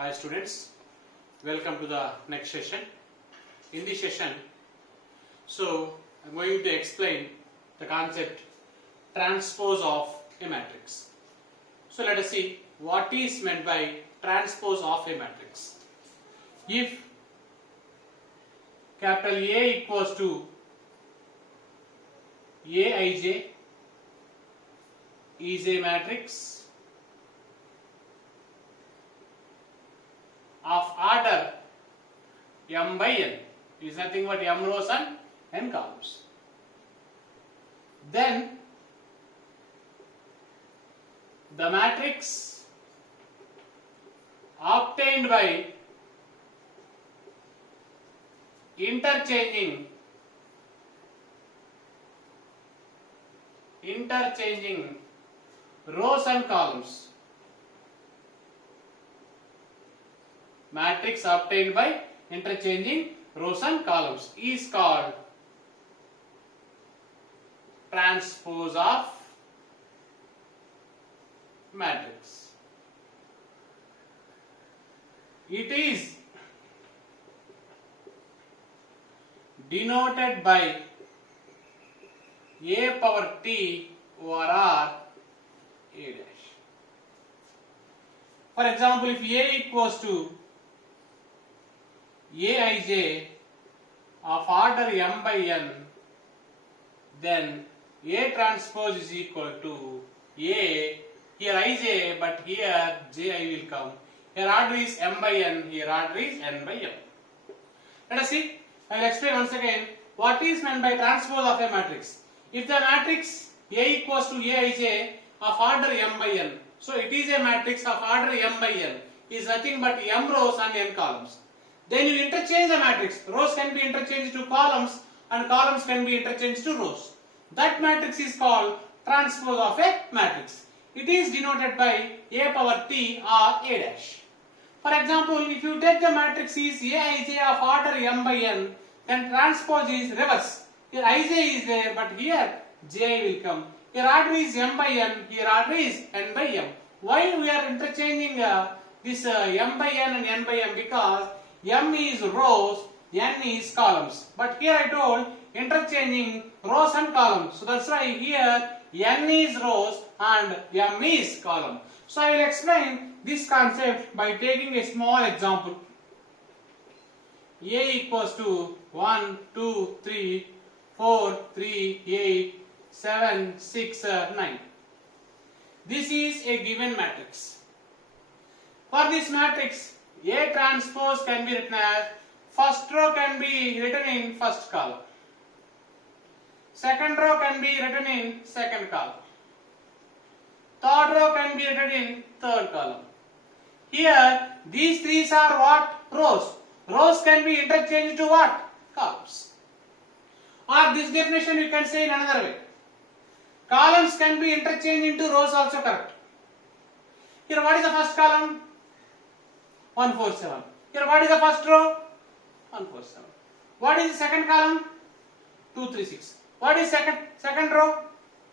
Hi students, welcome to the next session. In this session, I'm going to explain the concept transpose of a matrix. So let us see what is meant by transpose of a matrix. If capital A equals to Aij is a matrix of order m by n, is nothing but m rows and n columns, then the matrix obtained by interchanging rows and columns, matrix obtained by interchanging rows and columns is called transpose of matrix. It is denoted by a power t over r a dash. For example, if A equals to Aij of order m by n, then A transpose is equal to A, here Ij, but here Ji will come. Here order is m by n, here order is n by m. Let us see. I will explain once again what is meant by transpose of a matrix. If the matrix A equals to Aij of order m by n, so it is a matrix of order m by n, is nothing but m rows and n columns. Then you interchange the matrix. Rows can be interchanged to columns and columns can be interchanged to rows. That matrix is called transpose of a matrix. It is denoted by a power t or a dash. For example, if you take the matrix is Aij of order m by n, then transpose is reverse. Here Ij is there, but here Ji will come. Here order is m by n, here order is n by m. Why we are interchanging this m by n and n by m? Because m is rows, n is columns. But here I told interchanging rows and columns. So that's why here n is rows and m is column. So I will explain this concept by taking a small example. A equals to 1, 2, 3, 4, 3, 8, 7, 6, 9. This is a given matrix. For this matrix, A transpose can be written as first row can be written in first column. Second row can be written in second column. Third row can be written in third column. Here, these three are what? Rows. Rows can be interchanged to what? Columns. Or this definition you can say in another way. Columns can be interchanged into rows also, correct. Here what is the first column? 147. Here what is the first row? 147. What is the second column? 236. What is second row?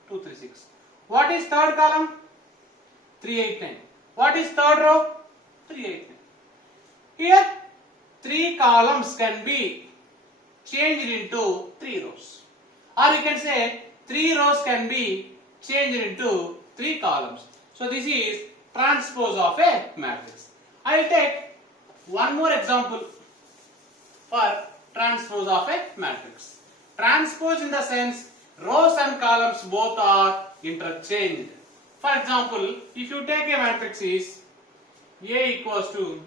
236. What is third column? 389. What is third row? 389. Here three columns can be changed into three rows. Or you can say three rows can be changed into three columns. So this is transpose of a matrix. I will take one more example for transpose of a matrix. Transpose in the sense rows and columns both are interchanged. For example, if you take a matrix is A equals to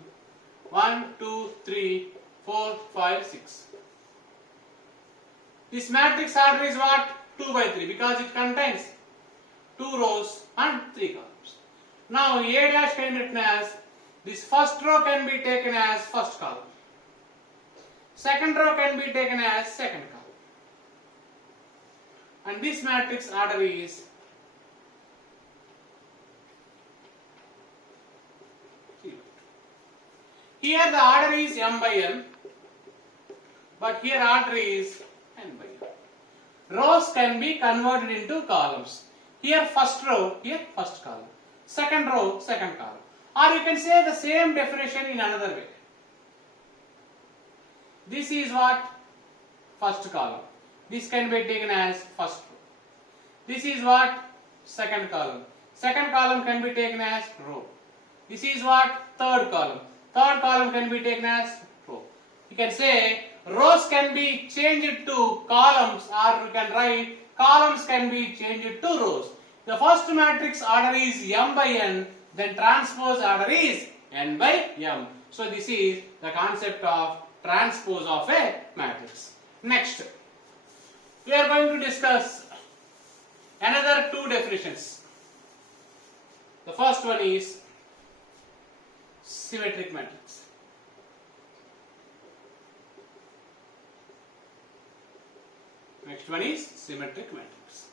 1, 2, 3, 4, 5, 6. This matrix order is what? 2 by 3 because it contains 2 rows and 3 columns. Now A dash can be written as this first row can be taken as first column. Second row can be taken as second column. And this matrix order is here the order is m by n, but here order is n by n. Rows can be converted into columns. Here first row, here first column. Second row, second column. Or you can say the same definition in another way. This is what? First column. This can be taken as first row. This is what? Second column. Second column can be taken as row. This is what? Third column. Third column can be taken as row. You can say rows can be changed to columns, or you can write columns can be changed to rows. The first matrix order is m by n, then transpose order is n by m. So this is the concept of transpose of a matrix. Next, we are going to discuss another two definitions. The first one is symmetric matrix. Next one is symmetric matrix.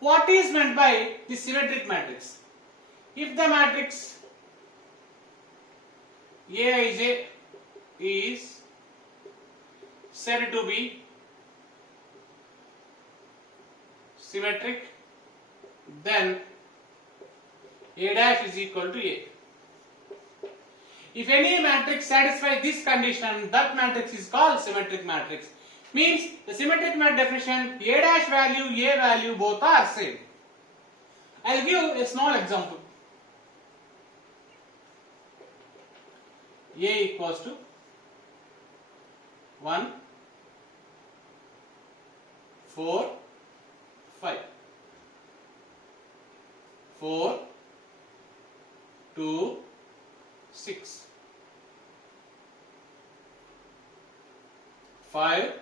What is meant by the symmetric matrix? If the matrix Aij is said to be symmetric, then A dash is equal to A. If any matrix satisfies this condition, that matrix is called symmetric matrix. Means the symmetric matrix definition, A dash value, A value both are same. I will give a small example. A equals to 1, 4, 5. 4, 2, 6. 5,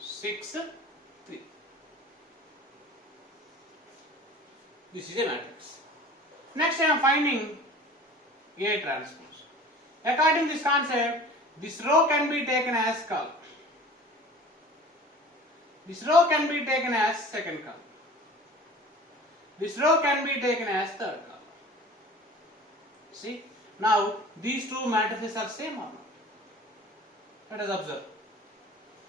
6, 3. This is a matrix. Next I am finding A transpose. According to this concept, this row can be taken as column. This row can be taken as second column. This row can be taken as third column. See, now these two matrices are same or not? Let us observe.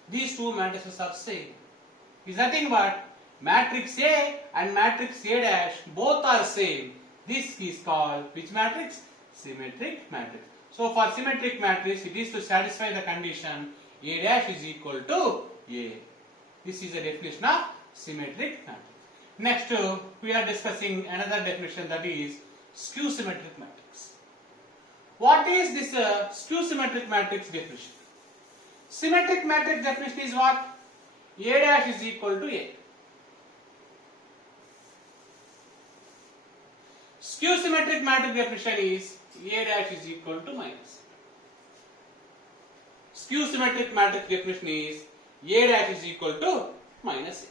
These two matrices are same. It is nothing but matrix A and matrix A dash both are same. This is called which matrix? Symmetric matrix. So for symmetric matrix, it is to satisfy the condition A dash is equal to A. This is the definition of symmetric matrix. Next, we are discussing another definition, that is skew symmetric matrix. What is this skew symmetric matrix definition? Symmetric matrix definition is what? A dash is equal to A. Skew symmetric matrix definition is A dash is equal to minus. Skew symmetric matrix definition is A dash is equal to minus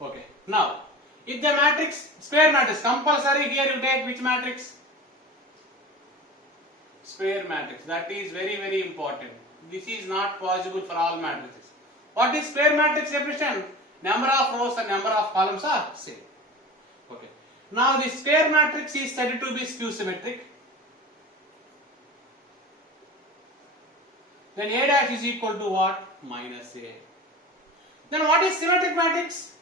A. Okay. Now, if the matrix, square matrix, compulsory here you take which matrix? Square matrix. That is very, very important. This is not possible for all matrices. What is square matrix definition? Number of rows and number of columns are same. Okay. Now the square matrix is said to be skew symmetric. Then A dash is equal to what? Minus A. Then what is symmetric matrix?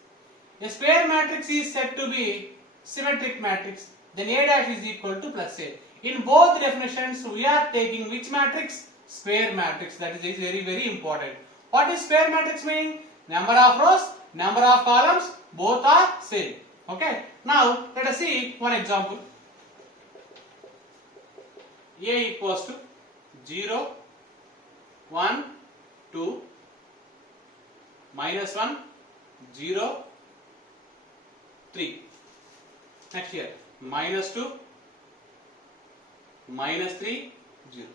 A square matrix is said to be symmetric matrix. Then A dash is equal to plus A. In both definitions, we are taking which matrix? Square matrix. That is very, very important. What is square matrix meaning? Number of rows, number of columns, both are same. Okay. Now let us see one example. A equals to 0, 1, 2, minus 1, 0, 3. Next here, minus 2, minus 3, 0.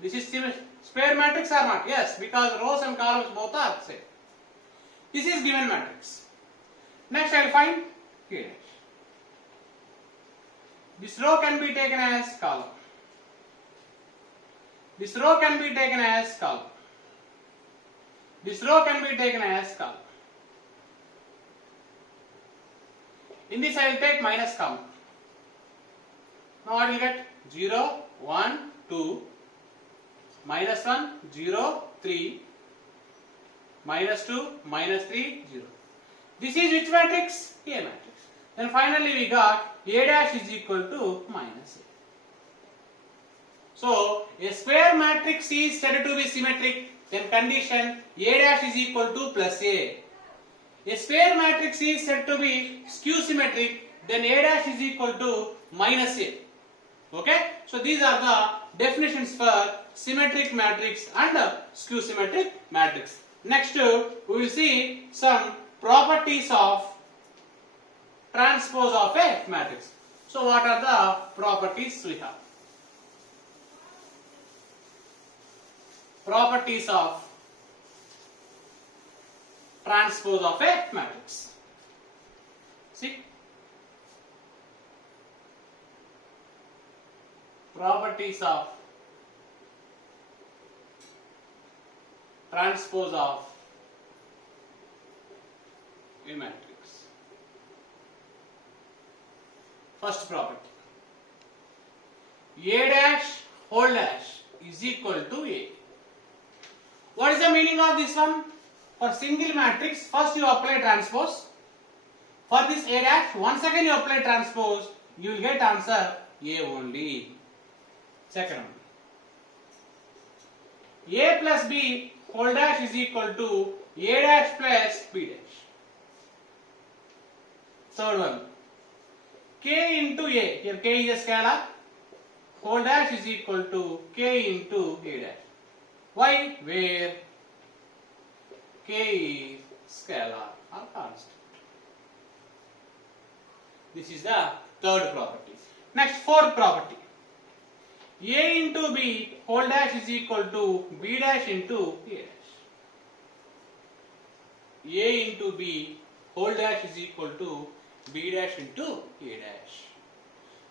This is square matrix or not? Yes, because rows and columns both are same. This is given matrix. Next I will find A dash. This row can be taken as column. This row can be taken as column. This row can be taken as column. In this I will take minus column. Now what will you get? 0, 1, 2, minus 1, 0, 3, minus 2, minus 3, 0. This is which matrix? A matrix. Then finally we got A dash is equal to minus A. So a square matrix is said to be symmetric, then condition A dash is equal to plus A. A square matrix is said to be skew symmetric, then A dash is equal to minus A. Okay, so these are the definitions for symmetric matrix and skew symmetric matrix. Next, we will see some properties of transpose of a matrix. So what are the properties we have? Properties of transpose of a matrix. See, properties of transpose of a matrix. First property, A dash whole dash is equal to A. What is the meaning of this one? For single matrix, first you apply transpose. For this A dash, once again you apply transpose, you will get answer A only. Second one, A plus B whole dash is equal to A dash plus B dash. Third one, K into A, here K is a scalar, whole dash is equal to K into A dash. Why? Where K is scalar or constant. This is the third property. Next, fourth property, A into B whole dash is equal to B dash into A dash. A into B whole dash is equal to B dash into A dash.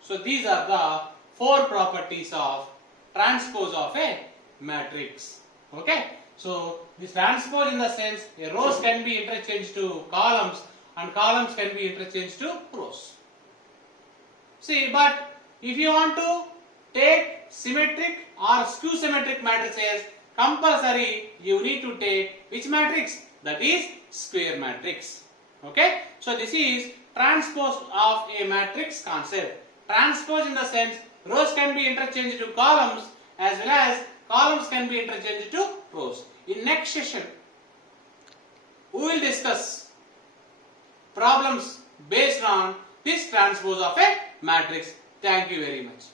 So these are the four properties of transpose of a matrix. Okay, so this transpose in the sense a rows can be interchanged to columns and columns can be interchanged to rows. See, but if you want to take symmetric or skew symmetric matrices, compulsory you need to take which matrix? That is square matrix. Okay, so this is transpose of a matrix concept. Transpose in the sense rows can be interchanged to columns as well as columns can be interchanged to rows. In next session, we will discuss problems based on this transpose of a matrix. Thank you very much.